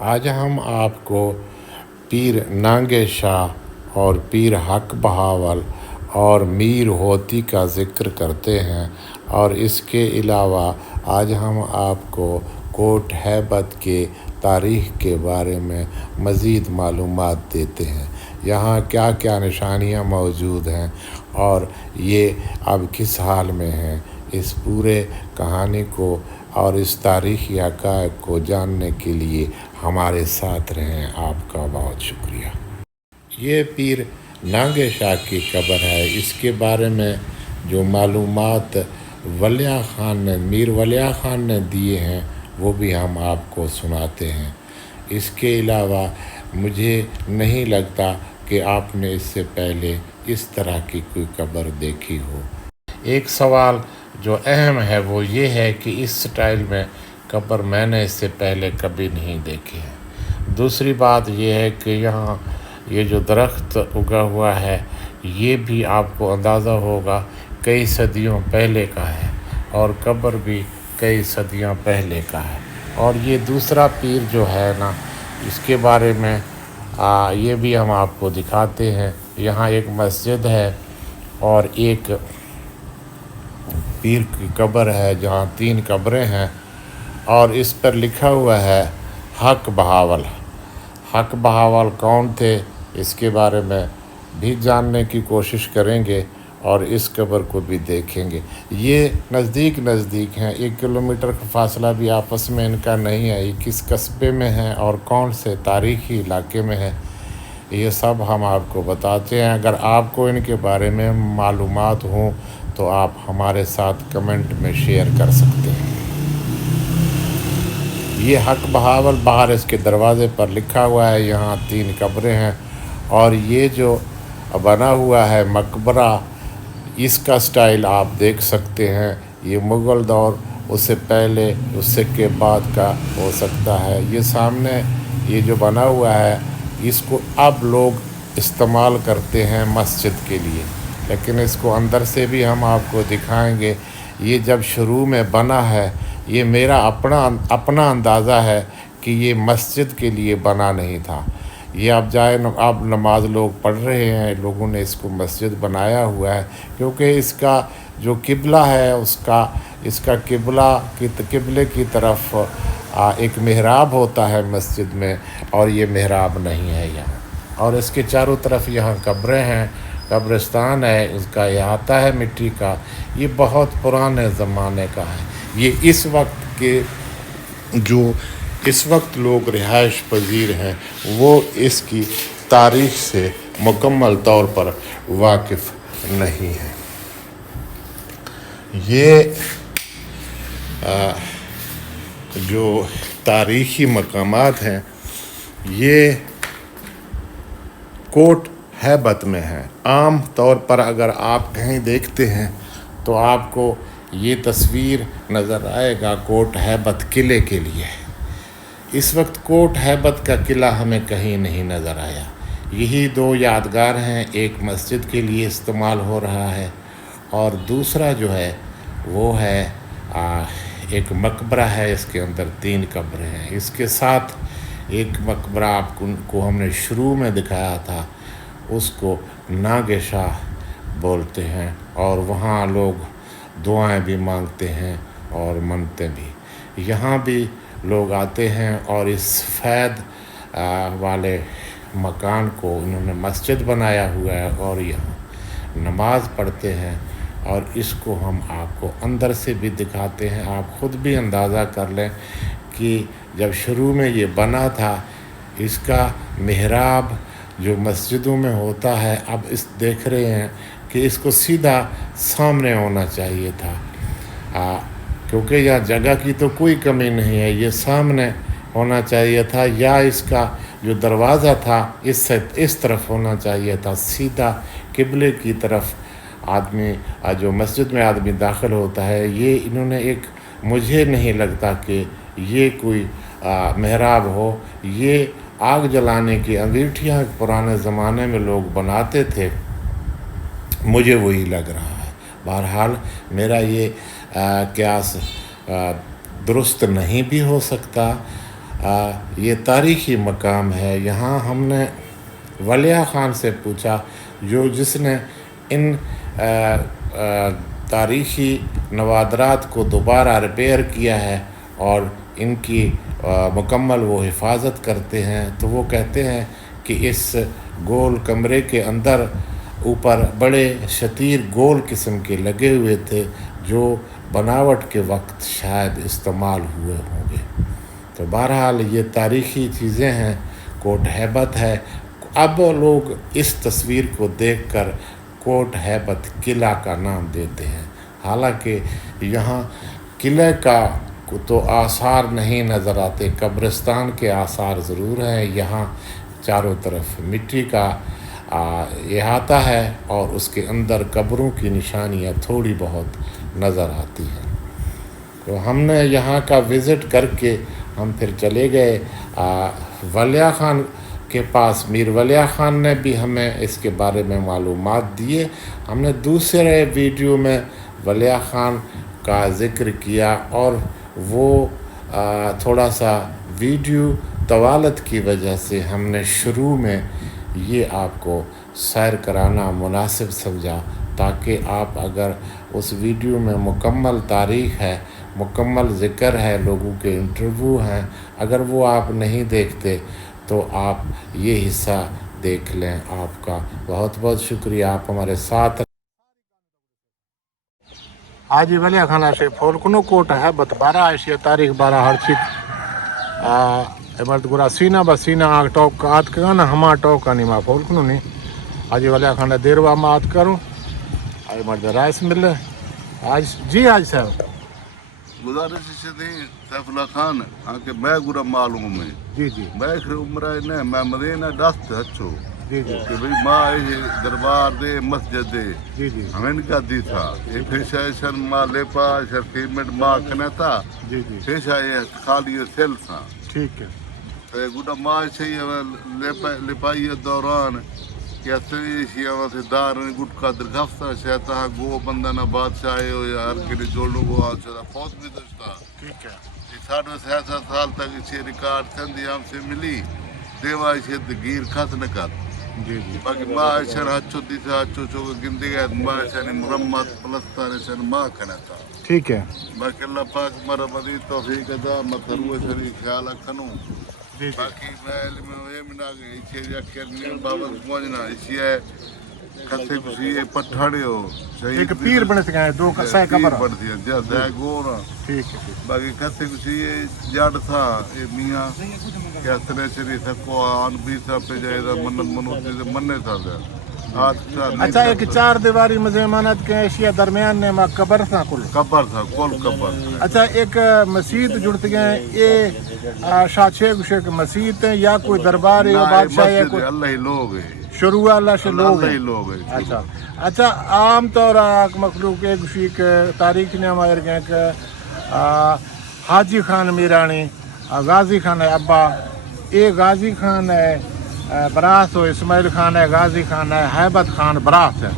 आज हम आपको पीर नांगे शाह और पीर हक बहावल और मीर होती का ज़िक्र करते हैं और इसके अलावा आज हम आपको कोट हैबत के तारीख़ के बारे में मज़ीद मालूमात देते हैं। यहाँ क्या क्या निशानियाँ मौजूद हैं और ये अब किस हाल में हैं, इस पूरे कहानी को और इस तारीख़ी हक़ाइक़ को जानने के लिए हमारे साथ रहें। आपका बहुत शुक्रिया। ये पीर नांगे शाह की कब्र है। इसके बारे में जो मालूमात वलिया ख़ान ने मीर वलिया ख़ान ने दिए हैं वो भी हम आपको सुनाते हैं। इसके अलावा मुझे नहीं लगता कि आपने इससे पहले इस तरह की कोई कब्र देखी हो। एक सवाल जो अहम है वो ये है कि इस स्टाइल में कब्र मैंने इससे पहले कभी नहीं देखी है। दूसरी बात ये है कि यहाँ ये जो दरख्त उगा हुआ है ये भी आपको अंदाज़ा होगा कई सदियों पहले का है और कब्र भी कई सदियों पहले का है। और ये दूसरा पीर जो है ना, इसके बारे में ये भी हम आपको दिखाते हैं। यहाँ एक मस्जिद है और एक पीर की कब्र है जहाँ 3 कब्रें हैं और इस पर लिखा हुआ है हक बहावल। हक बहावल कौन थे इसके बारे में भी जानने की कोशिश करेंगे और इस कब्र को भी देखेंगे। ये नज़दीक हैं, 1 किलोमीटर का फासला भी आपस में इनका नहीं है। ये किस कस्बे में है और कौन से तारीख़ी इलाके में है ये सब हम आपको बताते हैं। अगर आपको इनके बारे में मालूमात हों तो आप हमारे साथ कमेंट में शेयर कर सकते हैं। ये हक बहावल बाहर इसके दरवाज़े पर लिखा हुआ है। यहाँ 3 कब्रें हैं और ये जो बना हुआ है मकबरा, इसका स्टाइल आप देख सकते हैं। ये मुग़ल दौर, उससे पहले उससे के बाद का हो सकता है। ये सामने ये जो बना हुआ है इसको अब लोग इस्तेमाल करते हैं मस्जिद के लिए, लेकिन इसको अंदर से भी हम आपको दिखाएंगे। ये जब शुरू में बना है, ये मेरा अपना अंदाज़ा है कि ये मस्जिद के लिए बना नहीं था। ये अब नमाज लोग पढ़ रहे हैं, लोगों ने इसको मस्जिद बनाया हुआ है क्योंकि इसका जो किबला है इसका किबले की तरफ एक मेहराब होता है मस्जिद में और ये मेहराब नहीं है यहाँ। और इसके चारों तरफ यहाँ कब्रें हैं, कब्रिस्तान है, उसका अहाता है मिट्टी का। ये बहुत पुराने ज़माने का है। ये इस वक्त लोग रिहाइश पजीर हैं वो इसकी तारीख़ से मुकम्मल तौर पर वाकिफ़ नहीं है। ये जो तारीख़ी मकामात हैं ये कोट हैबत में है। आम तौर पर अगर आप कहीं देखते हैं तो आपको ये तस्वीर नज़र आएगा कोट हैबत किले के लिए। इस वक्त कोट हैबत का किला हमें कहीं नहीं नज़र आया। यही 2 यादगार हैं, एक मस्जिद के लिए इस्तेमाल हो रहा है और दूसरा जो है वो है एक मकबरा है। इसके अंदर 3 कब्रें हैं। इसके साथ एक मकबरा आपको हमने शुरू में दिखाया था, उसको नांगे शाह बोलते हैं और वहाँ लोग दुआएं भी मांगते हैं और मनते भी। यहाँ भी लोग आते हैं और इस फैद वाले मकान को इन्होंने मस्जिद बनाया हुआ है और यहाँ नमाज़ पढ़ते हैं और इसको हम आपको अंदर से भी दिखाते हैं। आप ख़ुद भी अंदाज़ा कर लें कि जब शुरू में ये बना था इसका मेहराब जो मस्जिदों में होता है, अब देख रहे हैं कि इसको सीधा सामने होना चाहिए था क्योंकि यहाँ जगह की तो कोई कमी नहीं है। ये सामने होना चाहिए था या इसका जो दरवाज़ा था इस तरफ होना चाहिए था, सीधा किबले की तरफ आदमी जो मस्जिद में आदमी दाखिल होता है। ये इन्होंने मुझे नहीं लगता कि ये कोई मेहराब हो। ये आग जलाने की अंगीठियाँ पुराने ज़माने में लोग बनाते थे, मुझे वही लग रहा है। बहरहाल मेरा ये क्यास दुरुस्त नहीं भी हो सकता। ये तारीख़ी मकाम है। यहाँ हमने वलिया ख़ान से पूछा जिसने इन तारीख़ी नवादरात को दोबारा रिपेयर किया है और इनकी मुकम्मल वो हिफाजत करते हैं। तो वो कहते हैं कि इस गोल कमरे के अंदर ऊपर बड़े शतीर गोल किस्म के लगे हुए थे जो बनावट के वक्त शायद इस्तेमाल हुए होंगे। तो बहरहाल ये तारीख़ी चीज़ें हैं, कोट हैबत है। अब लोग इस तस्वीर को देखकर कोट हैबत किला का नाम देते हैं। हालांकि यहाँ किले का तो आसार नहीं नज़र आते, कब्रिस्तान के आसार ज़रूर हैं। यहाँ चारों तरफ मिट्टी का अहाता है और उसके अंदर कब्रों की निशानियाँ थोड़ी बहुत नज़र आती हैं। तो हमने यहाँ का विज़िट करके हम फिर चले गए वलिया ख़ान के पास। मीर वलिया ख़ान ने भी हमें इसके बारे में मालूमात दिए। हमने दूसरे वीडियो में वलिया ख़ान का ज़िक्र किया और वो थोड़ा सा वीडियो तवालत की वजह से हमने शुरू में ये आपको सैर कराना मुनासिब समझा, ताकि आप अगर उस वीडियो में मुकम्मल तारीख़ है, मुकम्मल ज़िक्र है, लोगों के इंटरव्यू हैं, अगर वो आप नहीं देखते तो आप ये हिस्सा देख लें। आपका बहुत बहुत शुक्रिया, आप हमारे साथ। आज वलिया खाना से फोलकुनो कोट है बत 12 ऐसी तारीख 12 हर चीज मर्द गुरा सीना बसीना आग टॉप का आत का ना हमा टॉप का नहीं मा फोलकुनो नहीं। आज वलिया खाना देरवा में आत करूँ आज मर्द राइस मिल आज जी। आज साहब गुजारिश थी सैफुल्ला खान आके मैं गुरा मालूम है जी जी मैं उम्र ने मैं मदीना दस्त अच्छो जी जी कि भाई माँ दरबार दे मस्जिद दे जी जी हमें का दी था ये फेशाशन माँ लेपा शर्फीमेंट माँ खना था जी जी फेशा ये खाली सेल था। ठीक है। तो गुड़ा माँ से लिपाई दौरान से दार गुट का दरखास्त शहता गो बंदना बादशाह हो या हर के जोड़ो वो फौज भी तो था। ठीक है। 67 साल तक इसे रिकॉर्ड चंदी हमसे मिली देवा इसे गिर खत न कर जी जी बाकी माँ ऐसा अच्छो दिशा अच्छो चो गिनती गया माँ ऐसा ने मुरम्मत प्लस्तर ऐसा माँ करना था। ठीक है। बाकी अल्लाह पाक मर मदी तौफीक अदा मतलब वो सरी ख्याल रखनो बाकी मैं ये मिला के इसे या करने बाबा पहुंचना इसे कसे कुछ ये पठाड़े हो एक पीर बन सके दो कसा कबर बढ़ दिया ज्यादा गोरा। ठीक है। बाकी कसे कुछ ये जड़ था ये मियां क्या तरह से सको आन भी सा पे जाएगा मन्नत मनोती से मन्ने था आज अच्छा एक 4 दीवारी मज़मानत के एशिया दरमियान ने मा कबर था कुल कबर था कोल कबर। अच्छा एक मस्जिद जुड़ती है ये शाह शेख मस्जिद है या कोई दरबार है या बादशाह या कोई अल्लाह ही लोग है शुरू अल्लाह से लोग अल्लाह ही लोग है। अच्छा अच्छा आम तौर मखलूक एक शीख तारीख ने हमारे के हाजी खान मीरानी गाजी खान है अब्बा ये गाजी खान है बरात हो इस्माइल खान है गाजी खान है हैबत खान बरात है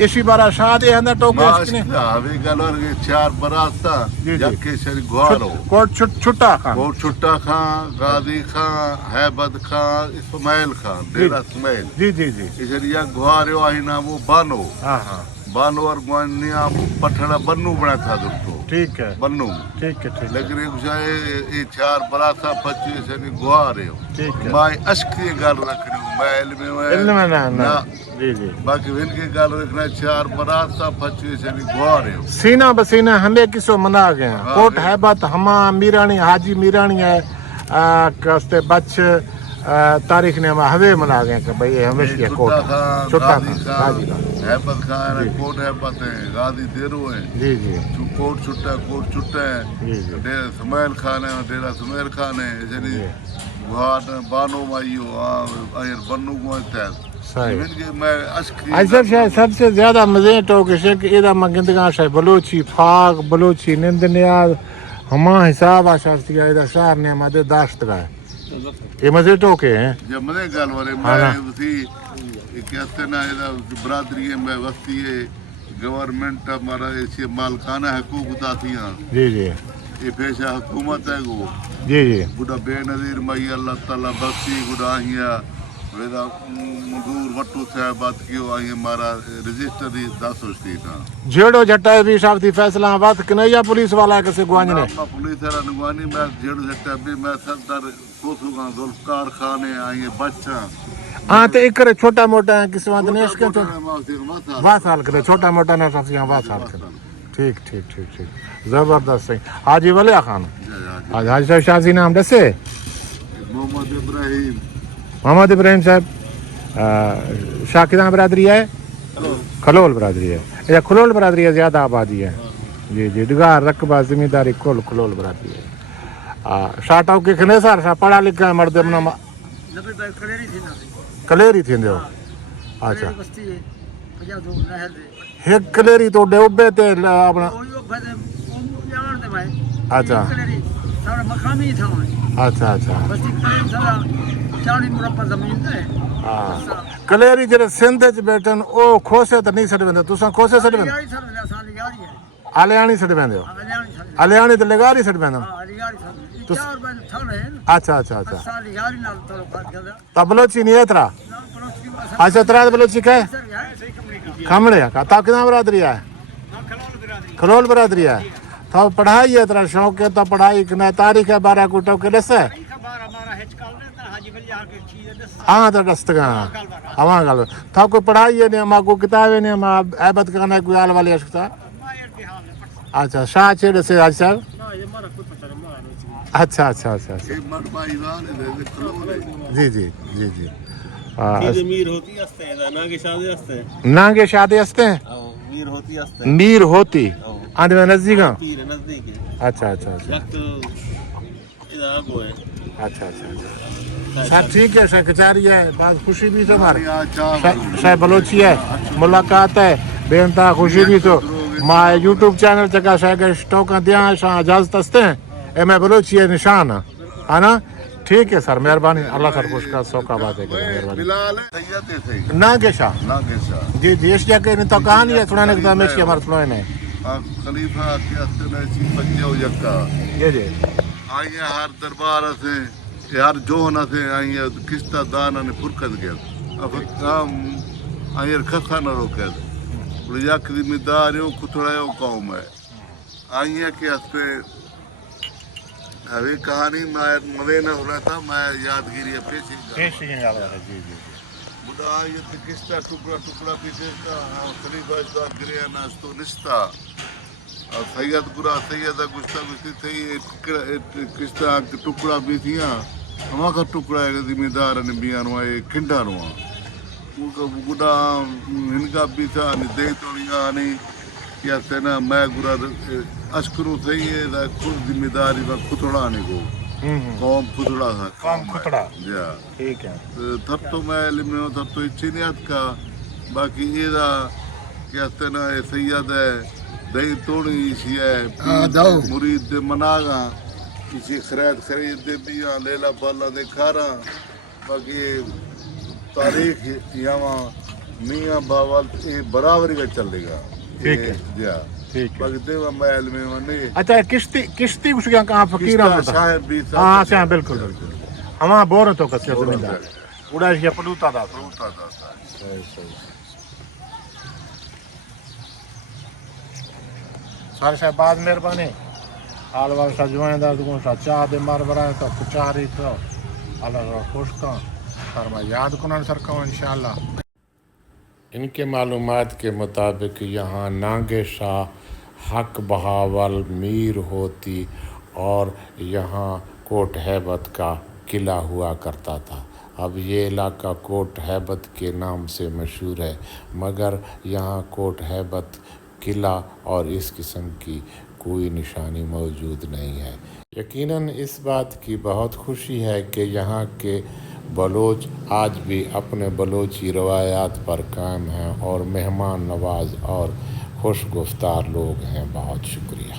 इसी बारा शादी है ना टोको इसने अभी गलर के 4 बरात था जबकि शरी घोरो कोट छुट्टा खान कोट छुट्टा खान गाजी खान हैबत खान इस्माइल खान डेरा इस्माइल जी जी जी इसरी या घोरो आई ना वो बानो हाँ हाँ बानो और गोनिया पठड़ा बन्नू बना था दोस्तों। ठीक है बन्नू ठीक है ठीक लेकिन ये 4 बरात था 25 शनी घोरे ठीक है। माय अश्क की गाल रखनी मैं इल्म में ना जी जी बाकी इनकी गाल रखना 4 बरात था 25 शनी घोरे सीना बसीना हमें किसो मना गए कोट हैबत हमा मीरानी हाजी मीरानी है कस्ते बच तारीख ने हम हवे मना गए कि भाई हमेशा कोट छुट्टा गाजी हैबत खान है कोट हैबत है गाजी देरो है जी जी कोट छुट्टा है डेरा सुमैल खान है डेरा सुमैल खान है जनी घाट बानो माइयो आयर बन्नू गोते मैं सबसे ज्यादा मजे टोके से कि इदा मगिंदगा से बलोची फाग बलोची निंद नियाज हमा हिसाब आशास्तिया इदा शहर ने मदे दाश्त गए ये मजे टोके हैं जब मजे गल वाले मैं उसी कहते ना इदा बरादरी में वस्ती है गवर्नमेंट हमारा ऐसे मालकाना हकूक उताती हैं जी जी یہ پیشہ حکومت ہے گو جی جی گڈا بے نظیر مائی اللہ تعالیٰ بخشی گڈا آہیا ویدا مزدور وٹو صاحبات کیو آہیا مارا رجسٹر دی 10 سٹی تھا جھیڑو جھٹا بھی صاحب تھی فیصلہ آباد کنے یا پولیس والا ہے کسی گوانج نے میں پولیس والا نگوانی میں جھیڑو جھٹا بھی میں سردار کوسو کا ذوالفقار خان ہے آہیا بچہ ہاں تو ایک کرے چھوٹا موٹا ہے کسی وقت نیش کے تو واہ سال کرے چھوٹا موٹا نہ سب یہاں واہ سال کرے ٹھیک ٹھیک ٹھیک ٹھیک زبردست صحیح حاجی ولیہ خان حاجی صاحب شاہزی نام دسے محمد ابراہیم محمد ابراہیم صاحب شاہ کداں برادری ہے کھلول برادری ہے یا کھلول برادری ہے زیادہ آبادی ہے جی جی ڈگار رقبہ ذمہ داری کھول کھلول برادری ہے شاہ ٹاؤ کے کھنے سار شاہ پڑھا لکھا ہے مرد اپنا کلیری تھی اچھا ایک کلیری تو ڈوبے تے اپنا اچھا اچھا اچھا ہاں کلیری جڑے سندھ چ بیٹھن او کھوسے تے نہیں سٹ ویندے تساں کھوسے سٹ ویندے آلیاڑی سٹ ویندے ہو آلیاڑی تے لگاری سٹ ویندے اچھا اچھا اچھا تا بلوچی نہیں اترا اچھا ترا بلوچی کہ کھمڑے کا تا کنا برادری ہے کھلول برادری ہے تا پڑھائی ہے ترا شوق ہے تا پڑھائی کنا تاریخ ہے بارہ کو ٹو کے دس ہے ہاں تو دستگاں ہاں گل تھا کوئی پڑھائی ہے نہیں ماں کو کتابیں نہیں ماں عیبت کرنا ہے کوئی آل والی اشکتا اچھا شاہ چھیڑے سے حاج صاحب اچھا اچھا اچھا اچھا جی جی جی جی نانگے شادی ہستے ہیں میر ہوتی آندھ میں نزدیک ہاں اچھا اچھا اچھا اچھا اچھا سر ٹھیک ہے شاہ کچاری ہے بات خوشی بھی تو ہمارے شاہ بلوچی ہے ملاقات ہے بے انتہا خوشی بھی تو ماں یوٹیوب چینل چکا شاہ کے ٹوکاں دیا شاہ اجازت ہستے ہیں اے میں بلوچی ہے نشان ہے نا ٹھیک ہے سر مہربانی اللہ سر خوش کا سوکا بات ہے مہربانی ناگے شاہ جی جی اس جگہ نہیں تو کہانی ہے سنانے کے ہمیشہ ہمارے سنوائے نے خلیفہ کے ہستے چی پنجو یکا جی جی آئیے ہر دربار سے ہر جوہن سے آئیے کشتہ دان نے فرقت گیا اب آئیے خسا نہ روکے یک ذمہ دار کتڑا قوم ہے آئیے کے ہستے ابھی کہانی میں مزے نہ ہو رہا تھا میں یادگیری پیش بڑا آئیے کشتہ ٹکڑا ٹکڑا پیچھے خلیفہ اشتاد گریا ناستو نشتا سید گرا سیدہ گشتہ گشتی تھی کشتہ ٹکڑا بھی تھیاں ہما کا ٹکڑا ہے ذمہ دار نے بیان ہوا کنڈا رہا گڈا ان کا بھی تھا دے توڑیاں نہیں کیا سینا میں گرا اشکروں صحیح ہے خود ذمہ داری کا کھتڑا نہیں کو قوم کھتڑا تھا قوم کھتڑا جی ٹھیک ہے تب تو میں علم میں ہوں تب تو اچھینیات کا باقی یہ دا کیا سینا سید ہے دہی توڑی اسی ہے مرید دے مناگاں اسی خرید دے بیاں لیلہ بالا دے کھاراں باقی تاریخ یہاں میاں باول یہ برابری کا چلے گا ٹھیک ہے جی ٹھیک ہے باقی دیوا میں علم میں نہیں اچھا کشتی اس کے کہاں فقیر شاہ بھی ہاں شاہ بالکل بالکل ہماں بور تو کسی زمیندار اڑا یہ پلوتا دا صحیح صحیح سر شاہ بعد مہربانی حال وال شاہ جوائیں دا دکھوں شاہ چاہ دے مار برائے تو کچاری تو اللہ خوش کن سر میں یاد کنن سر کہوں انشاءاللہ ان کے معلومات کے مطابق یہاں نانگے شاہ حق بہاول میر ہوتی اور یہاں کوٹ ہیبت کا قلعہ ہوا کرتا تھا اب یہ علاقہ کوٹ ہیبت کے نام سے مشہور ہے مگر یہاں کوٹ ہیبت قلعہ اور اس قسم کی کوئی نشانی موجود نہیں ہے یقیناً اس بات کی بہت خوشی ہے کہ یہاں کے بلوچ آج بھی اپنے بلوچی روایات پر قائم ہیں اور مہمان نواز اور خوش گفتار لوگ ہیں بہت شکریہ